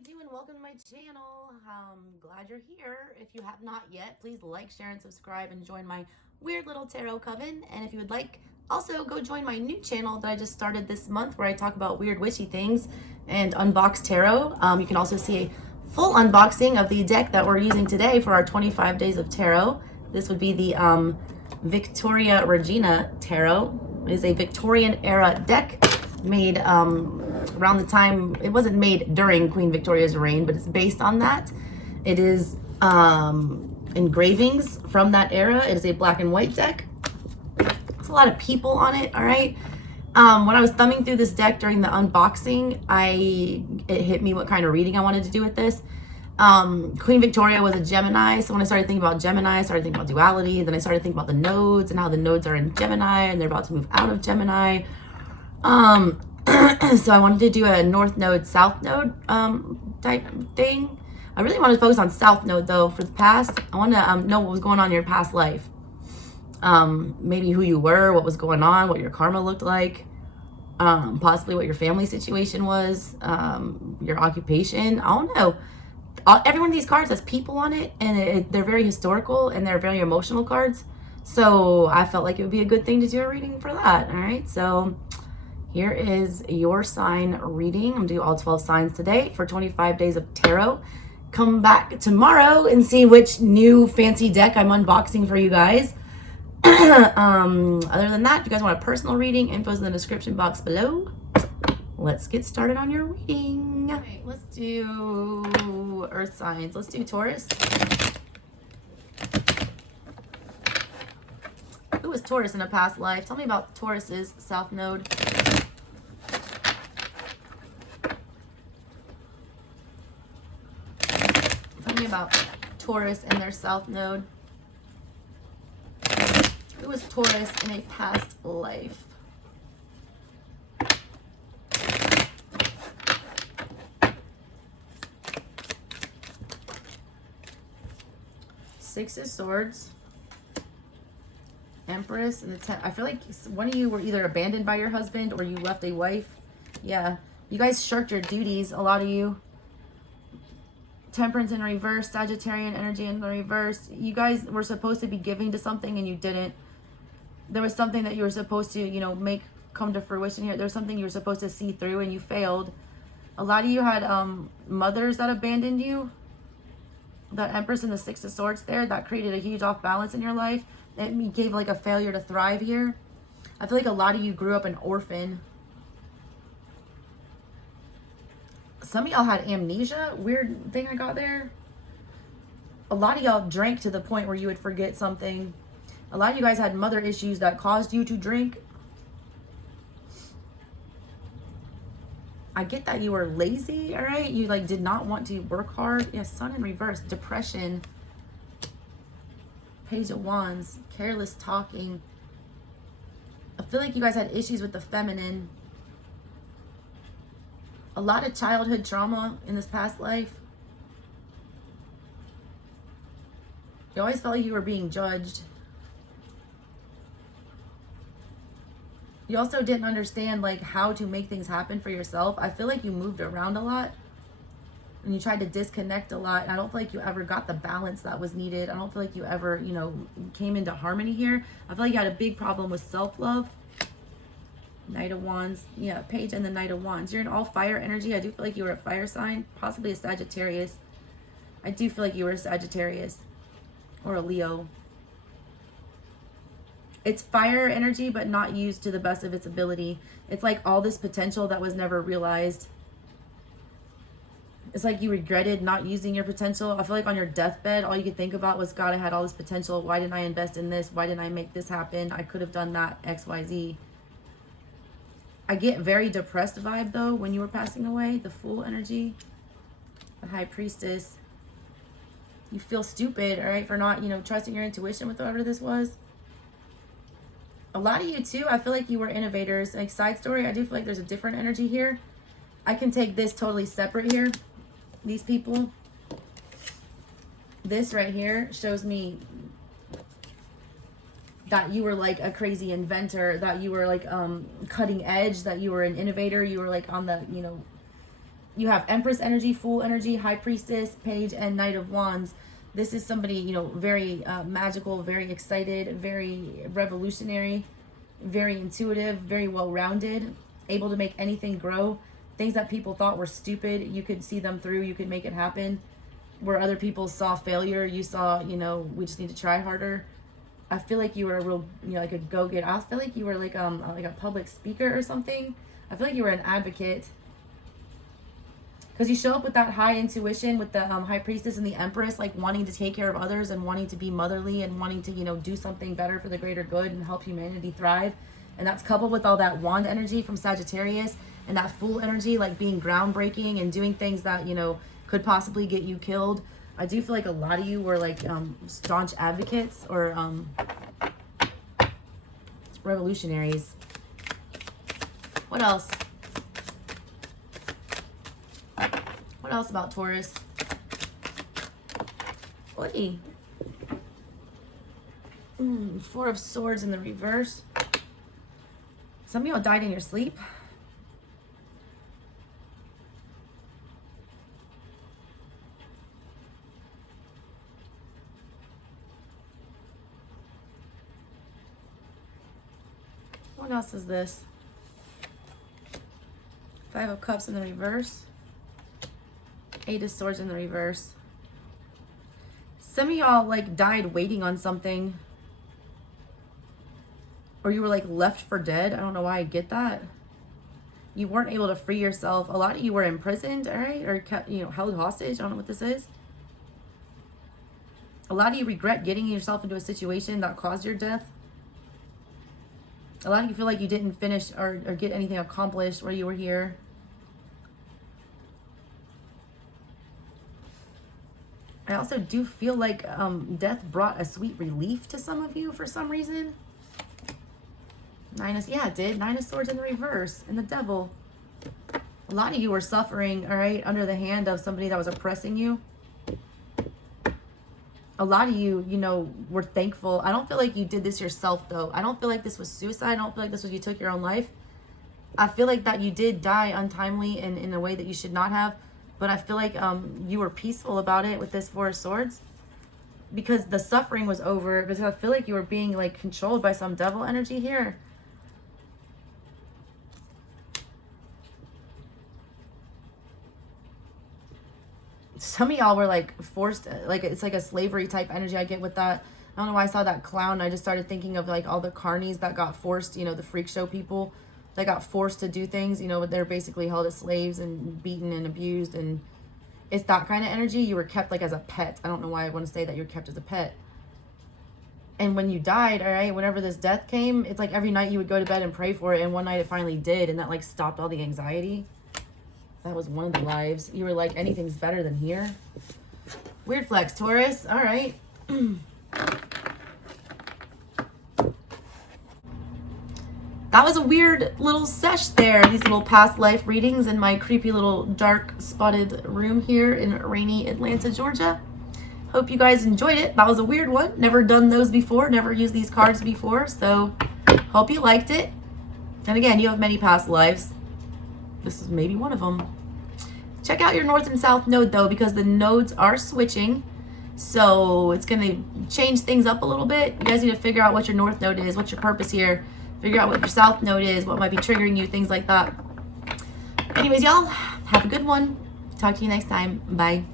you doing? Welcome to my channel. Glad you're here. If you have not yet, please like, share, and subscribe and join my weird little tarot coven. And if you would like, also go join my new channel that I just started this month where I talk about weird witchy things and unbox tarot. You can also see a full unboxing of the deck that we're using today for our 25 days of tarot. This would be the Victoria Regina Tarot. It is a Victorian era deck made around the time, it wasn't made during Queen Victoria's reign, but it's based on that. It is engravings from that era. It is a black and white deck. It's a lot of people on it, all right? When I was thumbing through this deck during the unboxing, it hit me what kind of reading I wanted to do with this. Queen Victoria was a Gemini, so when I started thinking about Gemini, I started thinking about duality. Then I started thinking about the nodes and how the nodes are in Gemini and they're about to move out of Gemini. So I wanted to do a North Node, South Node type thing. I really wanted to focus on South Node though for the past. I want to know what was going on in your past life. Maybe who you were, what was going on, what your karma looked like, possibly what your family situation was, your occupation. I don't know. Every one of these cards has people on it, and they're very historical and they're very emotional cards. So I felt like it would be a good thing to do a reading for that. All right, so here is your sign reading. I'm gonna do all 12 signs today for 25 days of tarot. Come back tomorrow and see which new fancy deck I'm unboxing for you guys. Other than that, if you guys want a personal reading, info's in the description box below. Let's get started on your reading. Okay, let's do earth signs. Let's do Taurus. Who was Taurus in a past life? Tell me about Taurus's South Node. Tell me about Taurus and their South Node. Who was Taurus in a past life? Six of Swords, Empress, and the 10. I feel like one of you were either abandoned by your husband or you left a wife. Yeah, you guys shirked your duties, a lot of you. Temperance in reverse, Sagittarian energy in the reverse. You guys were supposed to be giving to something and you didn't. There was something that you were supposed to, make come to fruition here. There's something you were supposed to see through and you failed. A lot of you had mothers that abandoned you. The Empress and the Six of Swords there, that created a huge off balance in your life. It gave like a failure to thrive here. I feel like a lot of you grew up an orphan. Some of y'all had amnesia. Weird thing I got there. A lot of y'all drank to the point where you would forget something. A lot of you guys had mother issues that caused you to drink. I get that you were lazy, all right? You did not want to work hard. Yeah, Sun in reverse, depression. Page of Wands, careless talking. I feel like you guys had issues with the feminine. A lot of childhood trauma in this past life. You always felt like you were being judged. You also didn't understand how to make things happen for yourself. I feel like you moved around a lot and you tried to disconnect a lot. I don't feel like you ever got the balance that was needed. I don't feel like you ever, came into harmony here. I feel like you had a big problem with self-love. Knight of Wands. Yeah, Page and the Knight of Wands. You're in all fire energy. I do feel like you were a fire sign, possibly a Sagittarius. I do feel like you were a Sagittarius or a Leo. It's fire energy, but not used to the best of its ability. It's like all this potential that was never realized. It's like you regretted not using your potential. I feel like on your deathbed, all you could think about was, God, I had all this potential. Why didn't I invest in this? Why didn't I make this happen? I could have done that, X, Y, Z. I get very depressed vibe, though, when you were passing away. The Fool energy. The High Priestess. You feel stupid, all right, for not, trusting your intuition with whatever this was. A lot of you too, I feel like you were innovators. Like side story, I do feel like there's a different energy here. I can take this totally separate here. These people. This right here shows me that you were like a crazy inventor, that you were like cutting edge, that you were an innovator, you were like on the, You have Empress energy, Fool energy, High Priestess, Page, and Knight of Wands. This is somebody, you know, very magical, very excited, very revolutionary, very intuitive, very well-rounded, able to make anything grow. Things that people thought were stupid, you could see them through, you could make it happen. Where other people saw failure, you saw, you know, we just need to try harder. I feel like you were a real, you know, like a go-getter. I feel like you were like a public speaker or something. I feel like you were an advocate. Because you show up with that high intuition with the High Priestess and the Empress, like wanting to take care of others and wanting to be motherly and wanting to, you know, do something better for the greater good and help humanity thrive. And that's coupled with all that Wand energy from Sagittarius and that Fool energy, like being groundbreaking and doing things that, you know, could possibly get you killed. I do feel like a lot of you were like staunch advocates or revolutionaries. What else? What else about Taurus? Oy. Four of Swords in the reverse. Some of y'all died in your sleep. What else is this? Five of Cups in the reverse. Eight of Swords in the reverse. Some of y'all like died waiting on something. Or you were like left for dead. I don't know why I get that. You weren't able to free yourself. A lot of you were imprisoned, all right? Or kept, you know, held hostage. I don't know what this is. A lot of you regret getting yourself into a situation that caused your death. A lot of you feel like you didn't finish or get anything accomplished while you were here. I also do feel like death brought a sweet relief to some of you for some reason. Yeah, it did. Nine of Swords in the reverse and the Devil. A lot of you were suffering, all right, under the hand of somebody that was oppressing you. A lot of you, you know, were thankful. I don't feel like you did this yourself, though. I don't feel like this was suicide. I don't feel like this was you took your own life. I feel like that you did die untimely and in a way that you should not have. But I feel like you were peaceful about it with this Four of Swords. Because the suffering was over. Because I feel like you were being, like, controlled by some devil energy here. Some of y'all were like forced, like it's like a slavery type energy I get with that. I don't know why I saw that clown. I just started thinking of like all the carnies that got forced, you know, the freak show people that got forced to do things, you know, they're basically held as slaves and beaten and abused. And it's that kind of energy. You were kept like as a pet. I don't know why I want to say that you're kept as a pet. And when you died, all right, whenever this death came, it's like every night you would go to bed and pray for it. And one night it finally did. And that like stopped all the anxiety. That was one of the lives. You were like, anything's better than here. Weird flex, Taurus. All right. That was a weird little sesh there. These little past life readings in my creepy little dark spotted room here in rainy Atlanta, Georgia. Hope you guys enjoyed it. That was a weird one. Never done those before. Never used these cards before. So hope you liked it. And again, you have many past lives. This is maybe one of them. Check out your north and south node though, because the nodes are switching. So it's going to change things up a little bit. You guys need to figure out what your north node is, what's your purpose here. Figure out what your south node is, what might be triggering you, things like that. Anyways, y'all, have a good one. Talk to you next time. Bye.